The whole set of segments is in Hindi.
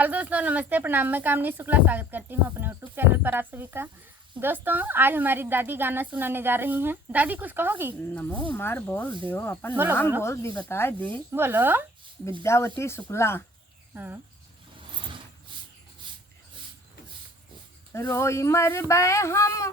हेलो दोस्तों, नमस्ते, प्रणाम। मैं कामनी शुक्ला स्वागत करती हूँ अपने यूट्यूब चैनल पर आप सभी का। दोस्तों, आज हमारी दादी गाना सुनाने जा रही हैं। दादी कुछ कहोगी? नमो मार बोल दियो, अपन बोलो, नाम बोलो। बोल दी, बताए दी। बोलो। विद्यावती शुक्ला। हाँ। रोई मरबे हम,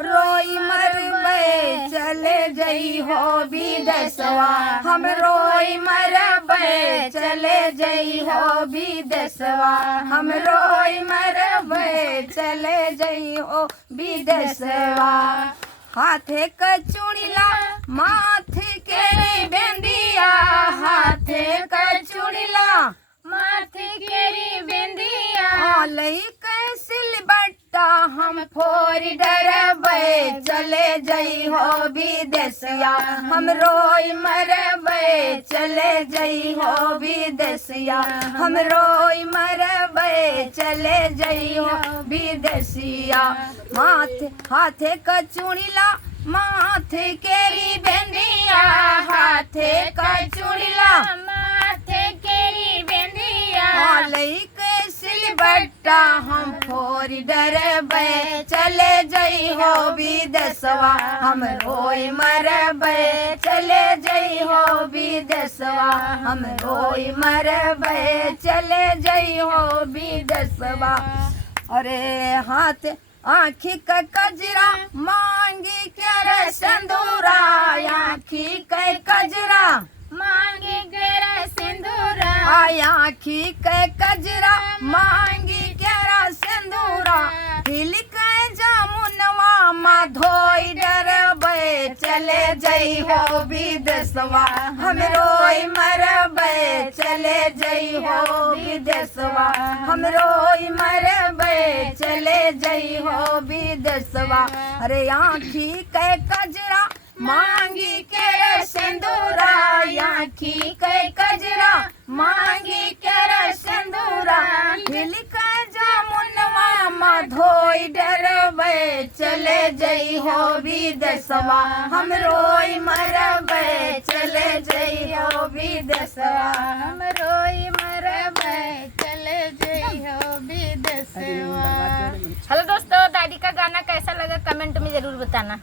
रोई मरबे, चले जई हो विदेशवा। हम रोई मरबे, चले जई हो विदेशवा। हम रोई मरबे, चले जई हो विदेशवा। हाथे क चूड़िला, माथे के बेंदिया। हाथे क चूड़िला, माथे केरी बेंदिया। आलई के सिलबट्टा, हम फोरी डरबे, चले जई हो विदेशिया। हम रोई मरबे, चले जई हो विदेशिया। हम रोई मरबे, चले जई हो विदेशिया। माथे हाथे क चूड़िला, माथे केरी बेंदिया। हाथे क चूड़िला, माथे केरी बेंदिया। आलई के सिलबट्टा, हम फोरी डरबे, चले जई हो विदेशवा। हम रोई मरबे, चले जई हो विदेशवा। हम रोई मरबे, चले जई हो विदेशवा। अरे हाथ आँखी का कजरा, मांगी कर सिंदूरा। आँखी के कजरा, मांगे केरा सिंदूरा। आँखी के कजरा, मांगी केरा सिंदूरा। हिल के जामुनवा, माँ धोई डरबे, चले जई हो विदेशवा। हम रोई मरबे, चले जई हो विदेशवा। हम रोई मरबे, चले जई हो विदेशवा। अरे आँखी के कजरा, मांगी के सिंदूरा। आँखी के कजरा, मांगी के सिंदूरा। हिल के जामुनवा, माँ धोई डरबे, चले जई हो विदेशवा। हम रोई मरबे, चले जई हो विदेशवा। हम रोई मरबे, चले जई हो विदेशवा। हेलो दोस्तों, दादी का गाना कैसा लगा कमेंट में जरूर बताना।